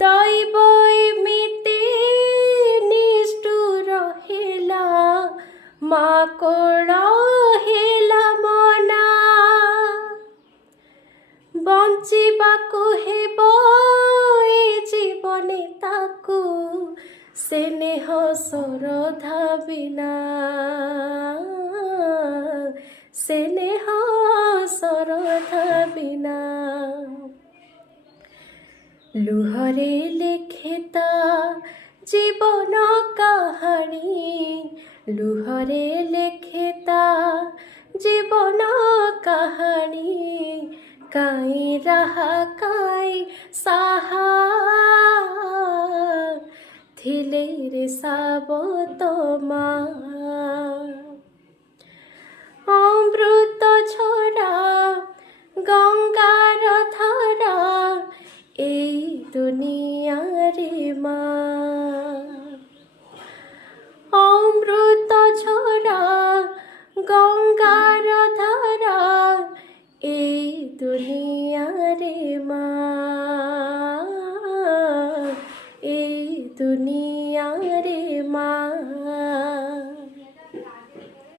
দৈবই মিতে নিষ্ঠুর হেলা মাকড় হেলা মনা বঞ্চিବାକୁ ହେବ ଏ ଜୀବନେ ତାକୁ ସ୍ନେହ ଶ୍ରଦ୍ଧା ବିନା ସ୍ନେହ ଶ୍ରଦ୍ଧା ବିନା ଲୁହରେ ଲେଖେ ତା ଜୀବନ କାହାଣୀ ଲୁହରେ ଲେଖେ ତା ଜୀବନ କାହାଣୀ କାଇଁ ରାହା କାଇଁ ସାହା ଥିଲେ ରେ ସାବତ ମା ଅମୃତ ଝରା ଗଙ୍ଗାର ଧାରା এই দুনিয়ারে মা অমৃত ঝরা গঙ্গার ধারা এই দুনিয়া